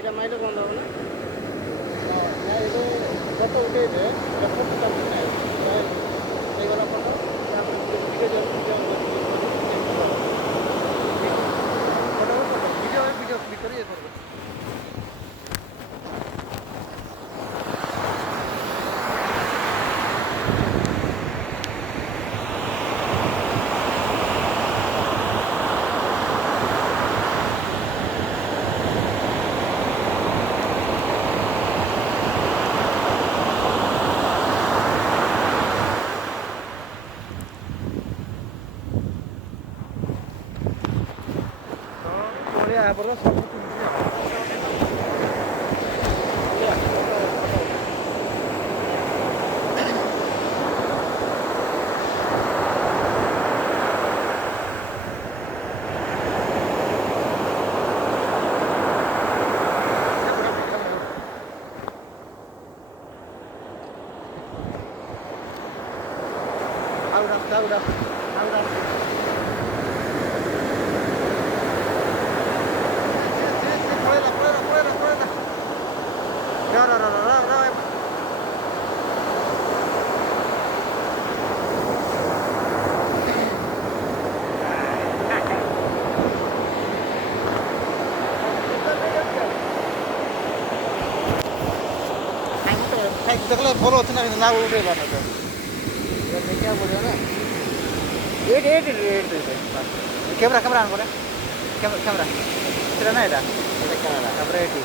এটা মাইলে বন্ধ হবে না এটা কত উঠেছে এটা ফটো চালু নাই এইগুলো ফটো তারপরে ভিডিও ভিডিও ক্লিক করে করবে Por eso, udah. দেখলে ভালো হচ্ছে না কিন্তু না উঠে বানাতে দেখে বোঝো না ক্যামেরা ক্যামেরা অন করে ক্যামেরা সেটা না এটা ক্যামেরা তারপরে এটি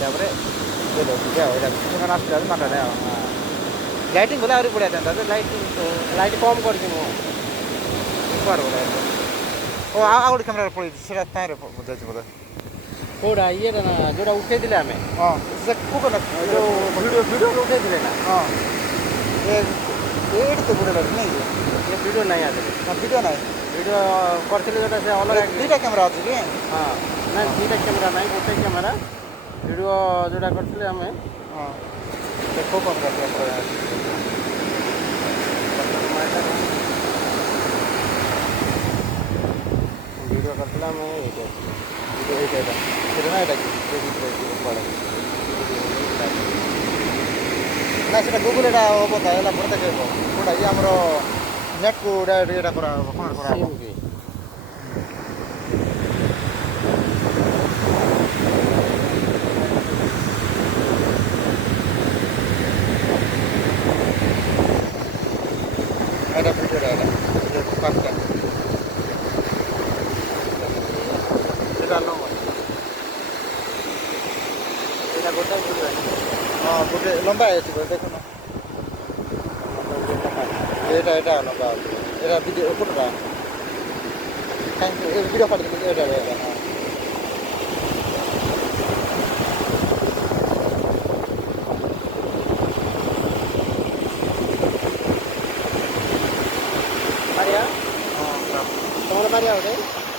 তারপরে এটা ক্যামেরা আসলে ಅದು ಮಾತಾಡ ಲೈಟಿಂಗ್ ಬಲ್ಲ ಅವ್ರಿಗೆ ಬಿಡೈತೆ ಅಂತ ಅದು ಲೈಟ್ ಕಮ್ କରିଯିବ ಬರಬಲ್ಲ ଓ ଆଉ ଗୋଟେ କ୍ୟାମେରା ପଳେଇଛି ସେଟା ତାହିଁରେ ଯାଇଛି ବୋଧେ କୋଉଟା ଇଏଟା ନା ଯୋଉଟା ଉଠେଇଥିଲେ ଆମେ ହଁ ସେ କୋଉଟା ଯୋଉ ଭିଡ଼ିଓ ଉଠେଇଥିଲେ ନା ହଁ ଏଇଠି ତ ଗୋଟେ ଲାଗି ନାଇଁ ଏ ଭିଡ଼ିଓ ନାହିଁ ଆଦେଲେ ଭିଡ଼ିଓ ନାହିଁ ଭିଡ଼ିଓ କରିଥିଲେ ଯୋଉଟା ସେ ଅଲଗା ଦୁଇଟା କ୍ୟାମେରା ଅଛି କି ହଁ ନାଇଁ ଦୁଇଟା କ୍ୟାମେରା ନାହିଁ ଗୋଟେ କ୍ୟାମେରା ଭିଡ଼ିଓ ଯୋଉଟା କରିଥିଲେ ଆମେ ହଁ ଦେଖ କ'ଣ କ୍ୟାମେରା ଭିଡ଼ିଓ କରିଥିଲେ ଆମେ ଏଇଟା এইটা সেটা না এটা কি না সেটা গুগল এটা হব তা ହେଲା ପରେ ଦେଖେଇବ କୋଉଟା ଇଏ ଆମର ନେଟ୍କୁ ଏଇଟା କରାହେବ କ'ଣ କରାହେବ ଏଇଟା ଭିଡ଼ିଓଟା ଏଇଟା ପାଞ୍ଚଟା এটা গোটা হ্যাঁ গোটে লম্বা আছে দেখুন এটা এটা লম্বা আছে এটা ভিডিও কোনটা ভিডিও পাঠিয়ে দিন এটা এটা হ্যাঁ মারিয়া হ্যাঁ তোমরা মারিয়া ওঠে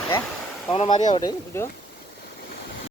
হ্যাঁ তোমরা মারিয়া ওঠে ভিডিও